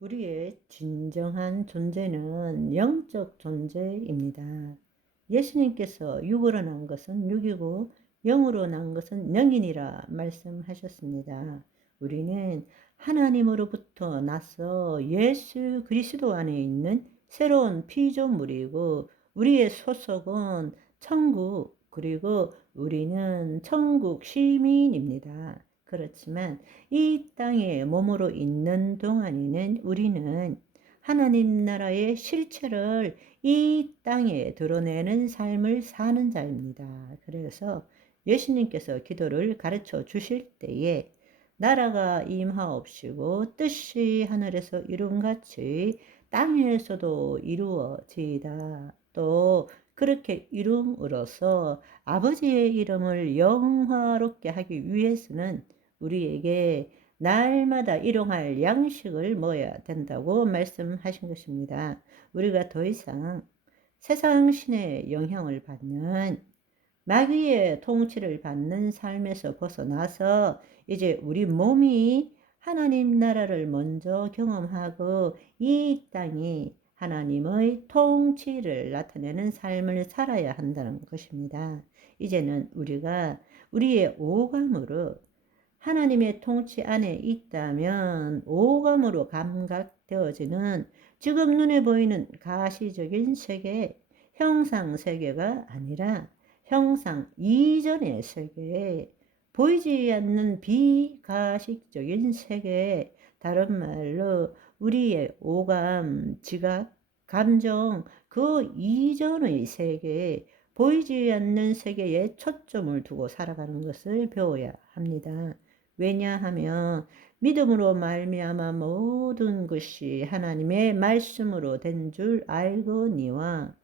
우리의 진정한 존재는 영적 존재입니다. 예수님께서 육으로 난 것은 육이고 영으로 난 것은 영이니라 말씀하셨습니다. 우리는 하나님으로부터 나서 예수 그리스도 안에 있는 새로운 피조물이고 우리의 소속은 천국, 그리고 우리는 천국 시민입니다. 그렇지만 이 땅에 몸으로 있는 동안에는 우리는 하나님 나라의 실체를 이 땅에 드러내는 삶을 사는 자입니다. 그래서 예수님께서 기도를 가르쳐 주실 때에 나라가 임하옵시고 뜻이 하늘에서 이룬같이 땅에서도 이루어지이다. 또 그렇게 이룸으로써 아버지의 이름을 영화롭게 하기 위해서는 우리에게 날마다 일용할 양식을 먹어야 된다고 말씀하신 것입니다. 우리가 더 이상 세상 신의 영향을 받는 마귀의 통치를 받는 삶에서 벗어나서 이제 우리 몸이 하나님 나라를 먼저 경험하고 이 땅이 하나님의 통치를 나타내는 삶을 살아야 한다는 것입니다. 이제는 우리가 우리의 오감으로 하나님의 통치 안에 있다면 오감으로 감각되어지는 지금 눈에 보이는 가시적인 세계, 형상 세계가 아니라 형상 이전의 세계, 보이지 않는 비가식적인 세계, 다른 말로 우리의 오감, 지각, 감정, 그 이전의 세계, 보이지 않는 세계에 초점을 두고 살아가는 것을 배워야 합니다. 왜냐하면 믿음으로 말미암아 모든 것이 하나님의 말씀으로 된 줄 알거니와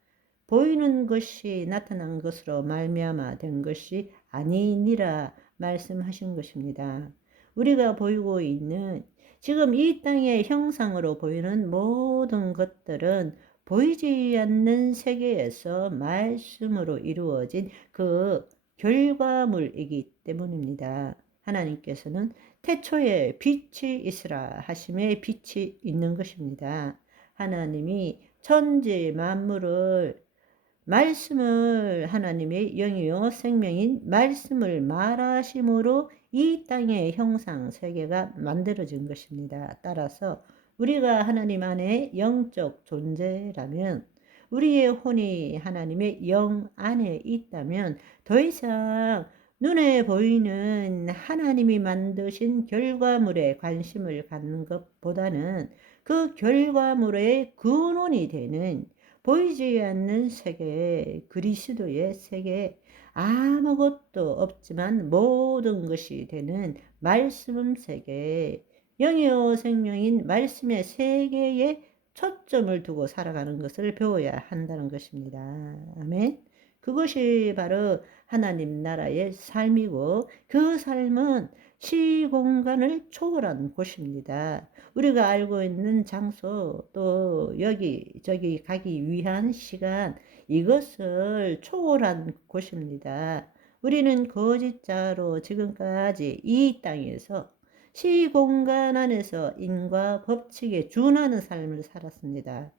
보이는 것이 나타난 것으로 말미암아 된 것이 아니니라 말씀하신 것입니다. 우리가 보이고 있는 지금 이 땅의 형상으로 보이는 모든 것들은 보이지 않는 세계에서 말씀으로 이루어진 그 결과물이기 때문입니다. 하나님께서는 태초에 빛이 있으라 하심에 빛이 있는 것입니다. 하나님이 천지 만물을 말씀을 하나님의 영이요 생명인 말씀을 말하심으로 이 땅의 형상 세계가 만들어진 것입니다. 따라서 우리가 하나님 안에 영적 존재라면 우리의 혼이 하나님의 영 안에 있다면 더 이상 눈에 보이는 하나님이 만드신 결과물에 관심을 갖는 것보다는 그 결과물의 근원이 되는 보이지 않는 세계, 그리스도의 세계, 아무것도 없지만 모든 것이 되는 말씀 세계, 영이요 생명인 말씀의 세계에 초점을 두고 살아가는 것을 배워야 한다는 것입니다. 아멘. 그것이 바로 하나님 나라의 삶이고 그 삶은 시공간을 초월한 곳입니다. 우리가 알고 있는 장소 또 여기저기 가기 위한 시간 이것을 초월한 곳입니다. 우리는 거짓자로 지금까지 이 땅에서 시공간 안에서 인과 법칙에 준하는 삶을 살았습니다.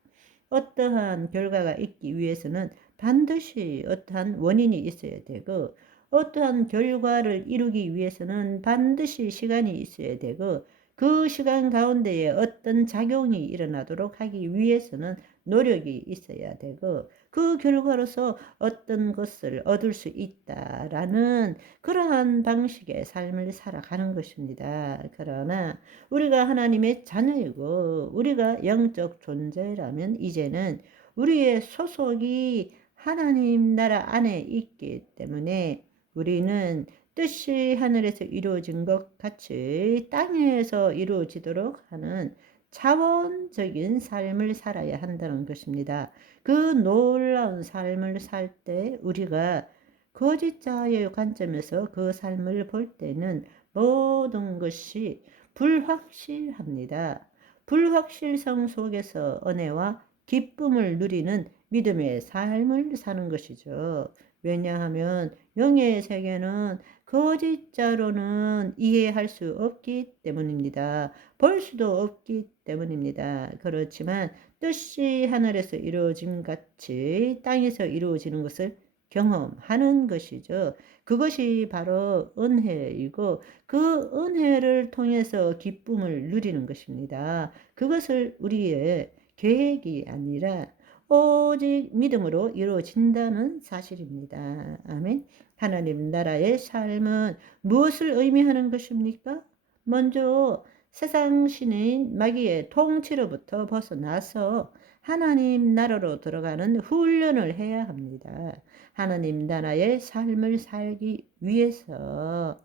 어떠한 결과가 있기 위해서는 반드시 어떠한 원인이 있어야 되고 어떠한 결과를 이루기 위해서는 반드시 시간이 있어야 되고 그 시간 가운데에 어떤 작용이 일어나도록 하기 위해서는 노력이 있어야 되고 그 결과로서 어떤 것을 얻을 수 있다라는 그러한 방식의 삶을 살아가는 것입니다. 그러나 우리가 하나님의 자녀이고 우리가 영적 존재라면 이제는 우리의 소속이 하나님 나라 안에 있기 때문에 우리는 뜻이 하늘에서 이루어진 것 같이 땅에서 이루어지도록 하는 차원적인 삶을 살아야 한다는 것입니다. 그 놀라운 삶을 살 때 우리가 거짓자의 관점에서 그 삶을 볼 때는 모든 것이 불확실합니다. 불확실성 속에서 은혜와 기쁨을 누리는 믿음의 삶을 사는 것이죠. 왜냐하면 영의 세계는 거짓자로는 이해할 수 없기 때문입니다. 볼 수도 없기 때문입니다. 그렇지만 뜻이 하늘에서 이루어짐 같이 땅에서 이루어지는 것을 경험하는 것이죠. 그것이 바로 은혜이고 그 은혜를 통해서 기쁨을 누리는 것입니다. 그것을 우리의 계획이 아니라 오직 믿음으로 이루어진다는 사실입니다. 아멘. 하나님 나라의 삶은 무엇을 의미하는 것입니까? 먼저 세상 신인 마귀의 통치로부터 벗어나서 하나님 나라로 들어가는 훈련을 해야 합니다. 하나님 나라의 삶을 살기 위해서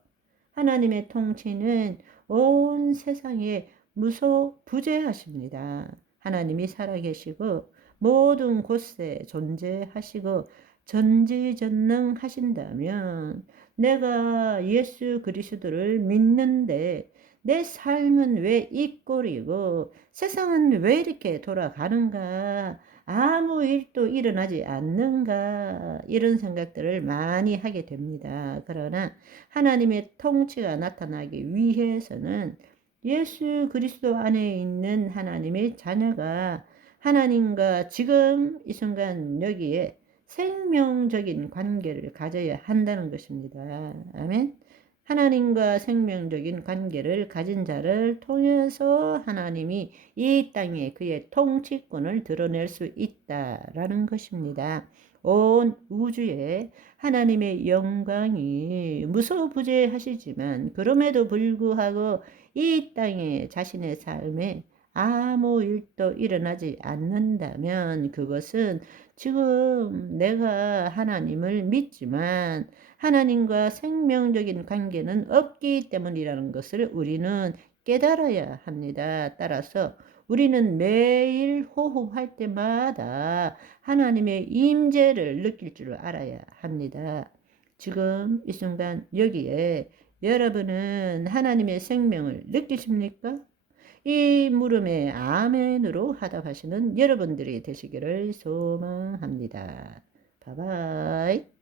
하나님의 통치는 온 세상에 무소부재하십니다. 하나님이 살아계시고 모든 곳에 존재하시고 전지전능하신다면 내가 예수 그리스도를 믿는데 내 삶은 왜 이 꼴이고 세상은 왜 이렇게 돌아가는가, 아무 일도 일어나지 않는가, 이런 생각들을 많이 하게 됩니다. 그러나 하나님의 통치가 나타나기 위해서는 예수 그리스도 안에 있는 하나님의 자녀가 하나님과 지금 이 순간 여기에 생명적인 관계를 가져야 한다는 것입니다. 아멘. 하나님과 생명적인 관계를 가진 자를 통해서 하나님이 이 땅에 그의 통치권을 드러낼 수 있다라는 것입니다. 온 우주에 하나님의 영광이 무소부재하시지만 그럼에도 불구하고 이 땅에 자신의 삶에 아무 일도 일어나지 않는다면 그것은 지금 내가 하나님을 믿지만 하나님과 생명적인 관계는 없기 때문이라는 것을 우리는 깨달아야 합니다. 따라서 우리는 매일 호흡할 때마다 하나님의 임재를 느낄 줄 알아야 합니다. 지금 이 순간 여기에 여러분은 하나님의 생명을 느끼십니까? 이 물음에 아멘으로 하답하시는 여러분들이 되시기를 소망합니다. 바이바이.